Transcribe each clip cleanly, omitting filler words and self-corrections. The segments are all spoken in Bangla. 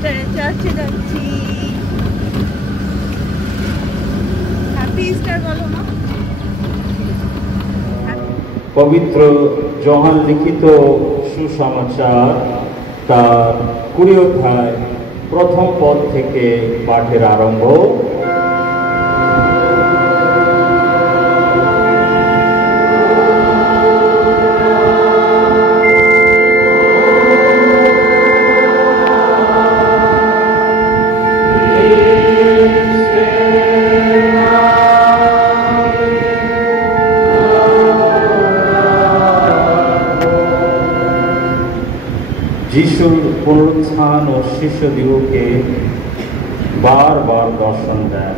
ইস্টারে চার্চে যাচ্ছি। হ্যাপি ইস্টার বলো মা। পবিত্র যোহান লিখিত সুসমাচার তার 20 অধ্যায় প্রথম পদ থেকে পাঠের আরম্ভ। যিশুর পুনরুত্থান ও শিষ্যদিগকে বারবার দর্শন দেন।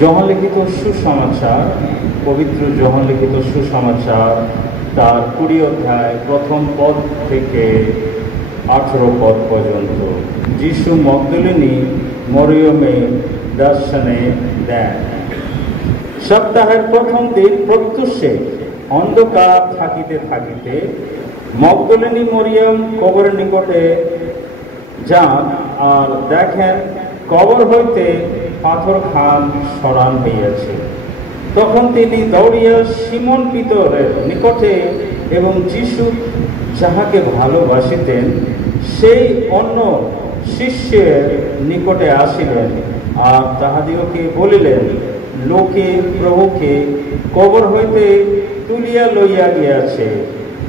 যোহান লিখিত সুসমাচার, পবিত্র যোহান লিখিত সুসমাচার তার 20 অধ্যায় প্রথম পদ থেকে 18 পদ পর্যন্ত। যিশু মগদলিনী মরিয়মে দর্শনে দেন। সপ্তাহের প্রথম দিন প্রত্যুষে অন্ধকার থাকিতে থাকিতে মগদলিনী মরিয়ম কবরের নিকটে যান আর দেখেন কবর হইতে পাথর খান সরান হইয়াছে। তখন তিনি দৌড়িয়া সিমন পিতরের নিকটে এবং যিশু যাহাকে ভালোবাসিতেন সেই অন্য শিষ্যের নিকটে আসিলেন আর তাহাদিগকে বলিলেন, লোকে প্রভুকে কবর হইতে তুলিয়া লইয়া গিয়াছে,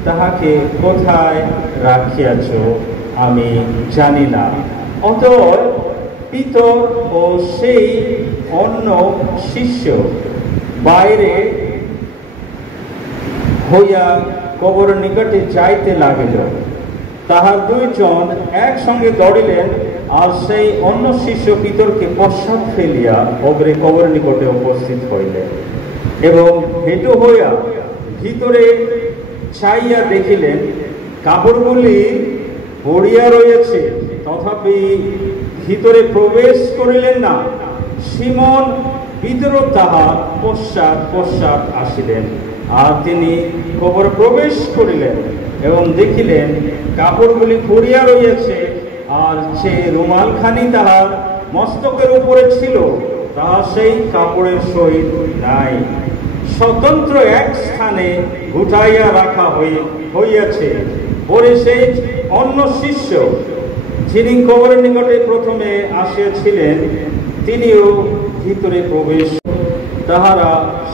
তাহাকে কোথায় রাখিয়াছ আমি জানি না। অতএব পিতর ও সেই অন্য শিষ্য বাইরে হইয়া কবরের নিকটে যাইতে লাগিল। তাহার 2 জন একসঙ্গে দৌড়িলেন আর সেই অন্য শিষ্য পিতরকে পশ্চাৎ ফেলিয়া অগ্রে কবরের নিকটে উপস্থিত হইলেন এবং হেঁটু হইয়া ভিতরে চাইয়া দেখিলেন কাপড়গুলি পড়িয়া রয়েছে, তথাপি ভিতরে প্রবেশ করিলেন না। সিমন পিতর তাহার পশ্চাৎ পশ্চাৎ আসিলেন আর তিনি কবর প্রবেশ করিলেন এবং দেখিলেন কাপড়গুলি পড়িয়া রয়েছে আর যে রুমালখানি তাহার মস্তকের উপরে ছিল তাহা সেই কাপড়ের সহিত নাই, স্বতন্ত্র এক স্থানে গুটাইয়া রাখা হইয়াছে। পরে সেই অন্য শিষ্য যিনি কবরের নিকটে প্রথমে আসিয়াছিলেন তিনিও ভিতরে প্রবেশ। তাহারা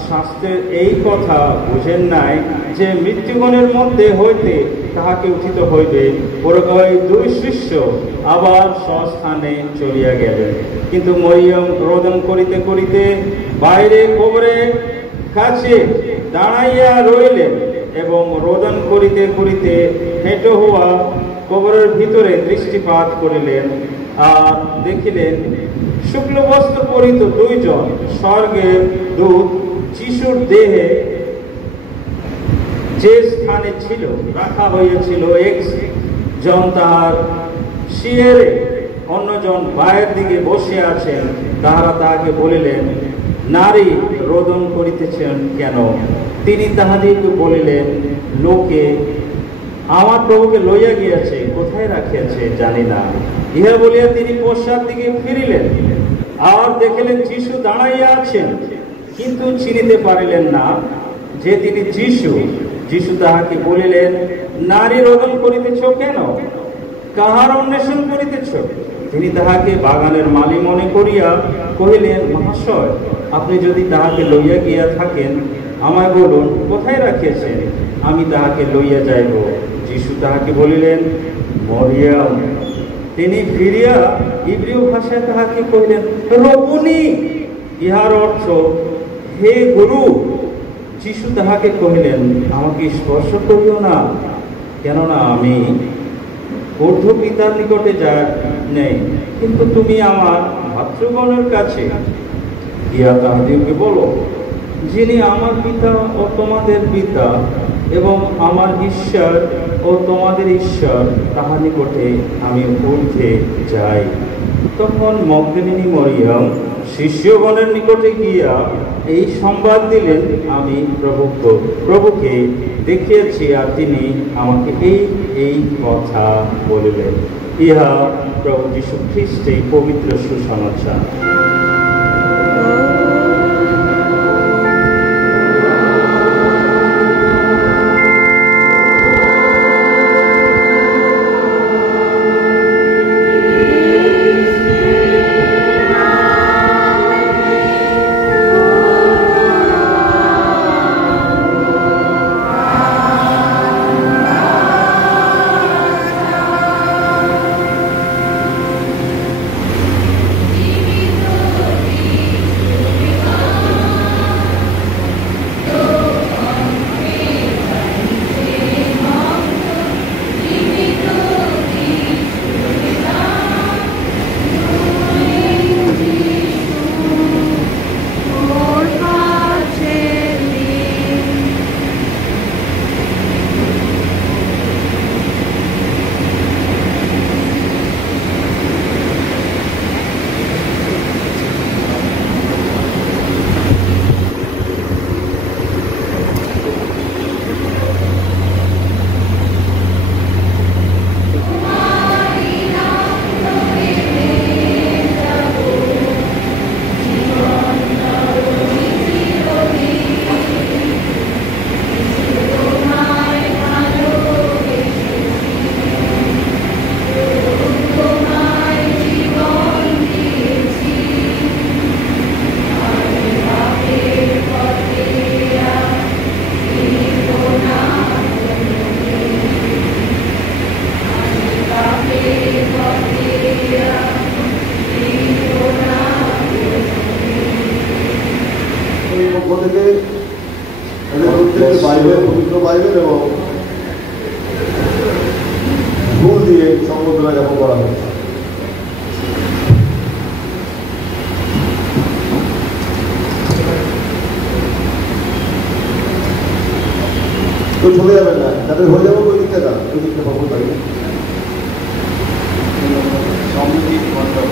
শাস্ত্রের এই কথা বুঝেন নাই যে মৃত্যুগণের মধ্যে হইতে তাহাকে উঠিত হইবে। পরে 2 শিষ্য আবার স্বস্থানে চলিয়া গেলেন। কিন্তু মরিয়ম রোদন করিতে করিতে বাইরে কবরের কাছে দাঁড়াইয়া রইলেন এবং রোদন করিতে করিতে হেঁটো হওয়া কবরের ভিতরে দৃষ্টিপাত করিলেন আর দেখিলেন শুক্ল বস্ত্র পরিহিত 2 জন স্বর্গের দূত যিশুর দেহে যে স্থানে ছিল রাখা হইয়াছিল, একজন তাহার শিয়রে অন্যজন বায়ের দিকে বসে আছেন। তাহারা তাহাকে বলিলেন, নারী রোদন করিতেছেন কেন? তিনি তাহাদিগকে বলিলেন, লোকে আমার প্রভুকে লইয়া গিয়াছে, কোথায় রাখিয়াছে জানি না। ইহা বলিয়া তিনি পশ্চাৎ দিকে ফিরিলেন আর দেখিলেন যিশু দাঁড়াইয়া আছেন, কিন্তু চিনিতে পারিলেন না যে তিনি যিশু। যিশু তাহাকে বলিলেন, নারী রোদন করিতেছ কেন? কাহার অন্বেষণ করিতেছ? তিনি তাহাকে বাগানের মালি মনে করিয়া কহিলেন, মহাশয়, আপনি যদি তাহাকে লইয়া গিয়া থাকেন আমায় বলুন কোথায় রাখিয়াছেন, আমি তাহাকে লইয়া যাইব। যিশু তাহাকে বলিলেন, মরিয়ম। তিনি ফিরিয়া ইব্রিয় ভাষায় তাহাকে কহিলেন, রব্বুনি, ইহার অর্থ হে গুরু। যিশু তাহাকে কহিলেন, আমাকে স্পর্শ করিও না, কেননা আমি ঊর্ধ্ব পিতার নিকটে নেই, কিন্তু তুমি আমার ভাতৃগণের কাছে গিয়া তাহাদিগকে বলো, যিনি আমার পিতা ও তোমাদের পিতা এবং আমার ঈশ্বর ও তোমাদের ঈশ্বর, তাহার নিকটে আমি ঊর্ধ্বে যাই। তখন মগদলিনী মরিয়ম শিষ্যগণের নিকটে গিয়া এই সংবাদ দিলেন, আমি প্রভুকে দেখিয়াছি আর তিনি আমাকে এই কথা বলিলেন। ইহা প্রভু যীশু খ্রিস্টের পবিত্র সুসমাচার। বাইবেল, পবিত্র বাইবেল এবং ফুল দিয়ে সংবর্ধনা জ্ঞাপন করা হয়েছে। তো চলে যাবেন না, যাদের হয়ে যাবে ওই দিকটা যান, ওই দিকটা পাবো বাইরে সঙ্গীত মণ্ডপ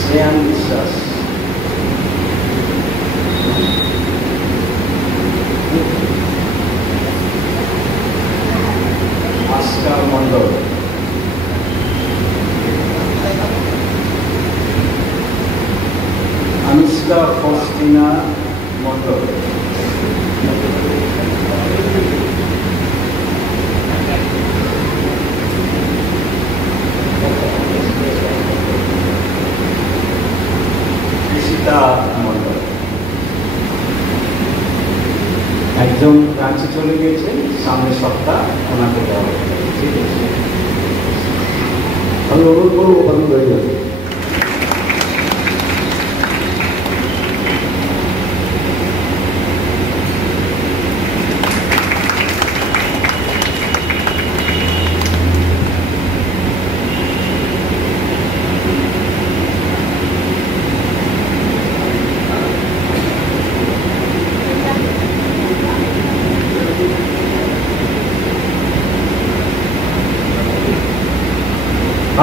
শ্রেয়ান বিশ্বাস, আস্কার মণ্ডল, আনুষ্কা ফস্টিনা মণ্ডল, মণ্ডল। একজন রাঁচি চলে গিয়েছেন, সামনের সপ্তাহ ওনাকে দেওয়া হবে। ঠিক আছে, আমি অনুরোধ করবো ওখানে হয়ে যাবে।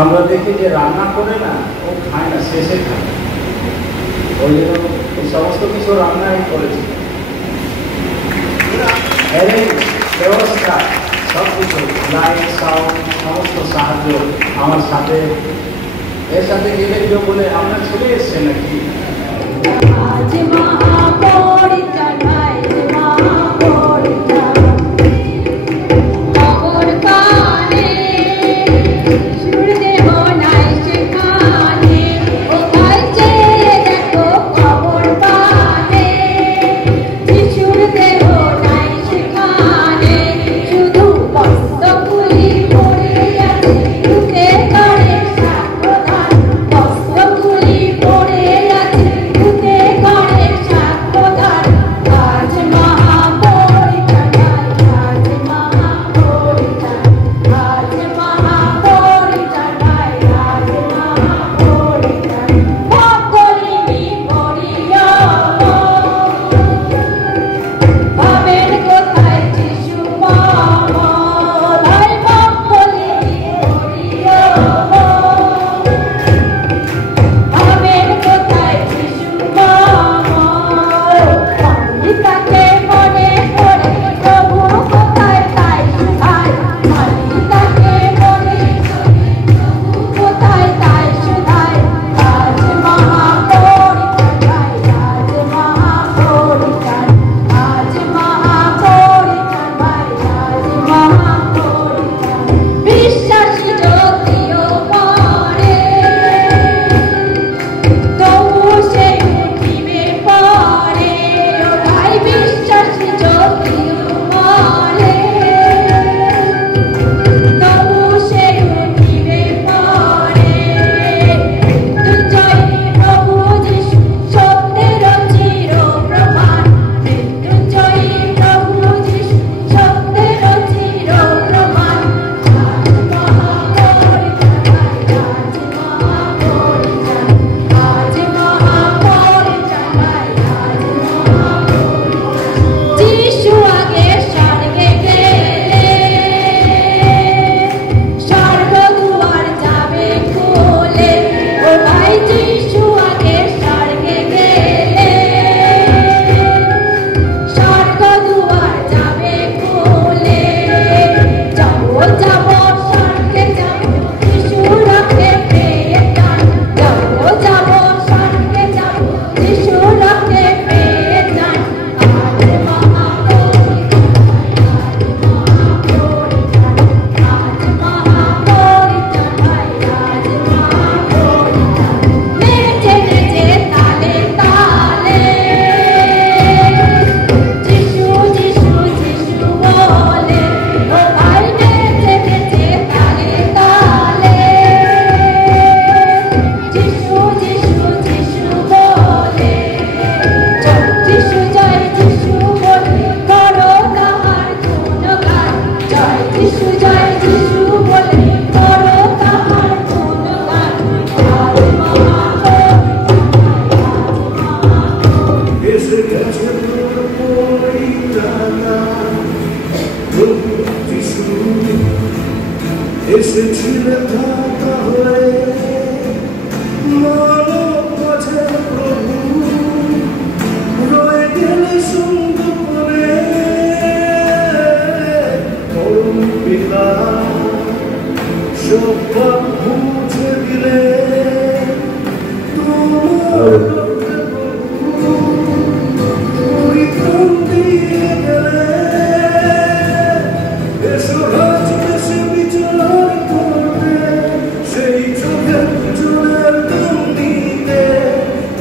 আমরা দেখি যে রান্না করে না, ও খায় না, শেষে খায়। ওই জন্য এই সমস্ত কিছু রান্নাই করেছি, ব্যবস্থা সব কিছু, লাইট সাউন্ড সমস্ত সাহায্য আমার সাথে। এর সাথে গেলে কেউ বলে আমরা চলে এসছে নাকি। পড়ে আছে,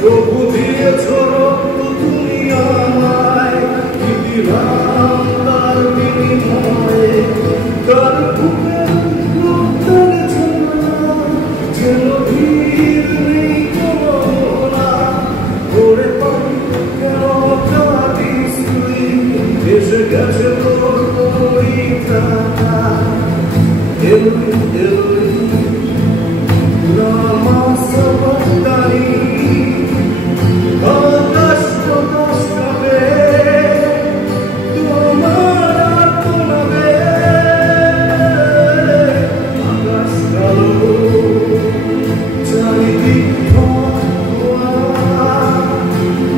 প্রভু দিয়েছ রক্ত তুমি আমায়, কি দিলাম তার বিনিময়ে? তার বুকের রক্তের ঝর্ণা যেন ভিড় নেই কোনো না। ওরে পাই কেন কাঁদিস তুই, এসে গেছে তোর পরিত্রাতা। এলুই এলুই নামা সবতারি, আকাশ বাতাস কাঁপে তোমার আর্তনাদে। আকাশ কালো চারিদিক ধোঁয়া,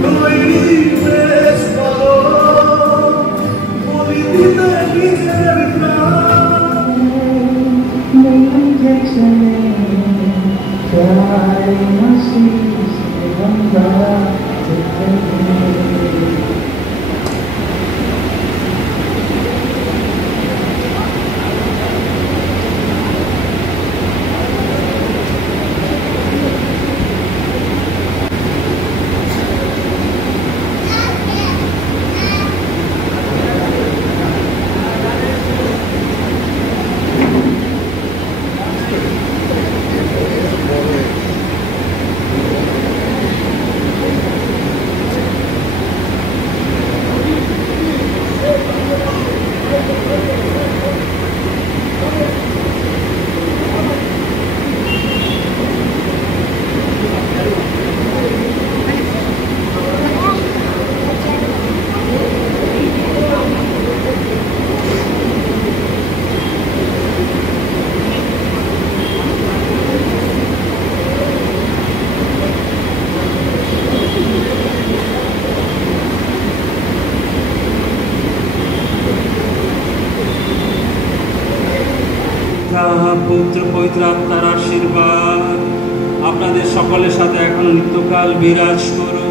তৈরি বেশ ভালো বলি দিতে নিজের প্রাণ। পুত্র পবিত্র আত্মার আশীর্বাদ আপনাদের সকলের সাথে এখন নিত্যকাল বিরাজ করুন।